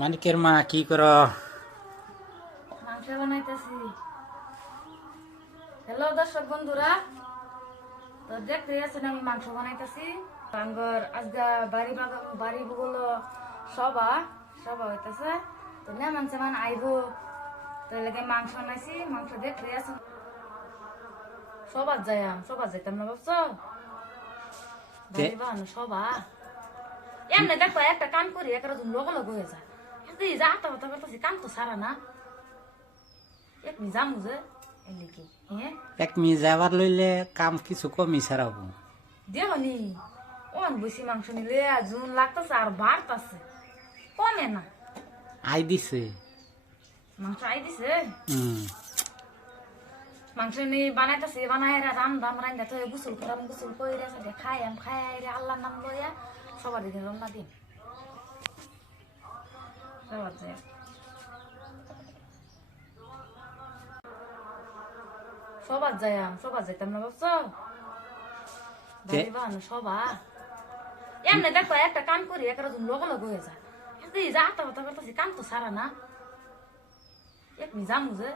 মানিকের মা কি কর? মাংস বানাইতেছি। হ্যালো দর্শক বন্ধুরা, তো দেখতে আছেন আমি মাংস বানাইতেছি। আঙ্গর আজকে বাড়ি বগুলো সভা সভা হইতেছে, তো মেহমান সেমান আইব, তো এলাকায় মাংস বানাইছি। মাংস দেখতে আছেন সবার যাইতাম না ভাবছো? বাড়ি বানানো সভা এমনি দেখো, একটা কাম করি একটা লগে লগে হয়ে যায়। যা আতা কথা করতেছি, কাম তো সারা না, এমনি যামু যে এলিকে। হ্যাঁ, এক মি যাবার লইলে কাম কিছু কমি সারাবো। দেহনি অন বেশি মাংস নিলে জুন লাগতেছে আর বাড়তেছে, কমে না। আই দিছে। মাংস আই দিছে, হুম। মাংস নি বানাইতেছে, বানাই রাম রাম রান্না তো গুসল করাম, গুসল করে খাই রে আল্লাহর নাম লইয়া সবার দিন রমনা দিন সবার যায়। সবার যাইতাম না ভাবছো? বাড়ি বানানো সবা এমনি দেখো, একটা কাম করি একটা লগে লগে হয়ে যায়। যা আতা কথা করতেছি, কাম তো সারা না, এমনি যামু যে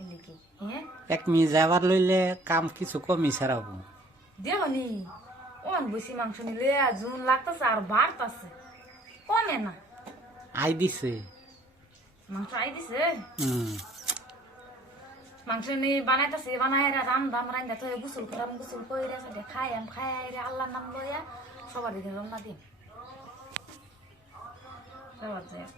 এলিকে। হ্যাঁ, এক মি যাবার লইলে কাম কিছু কমি সারাবো। দেহনি অন বেশি মাংস নিলে জুন লাগতেছে আর বাড়তেছে, কমে না। আই দিছে। মাংস আই দিছে, হুম। মাংস নি বানাইতেছে, বানাই রাম রাম রান্না তো গুসল করাম, গুসল করে খাই রে আল্লাহর নাম লইয়া সবার দিন রমনা দিন সবার যায়।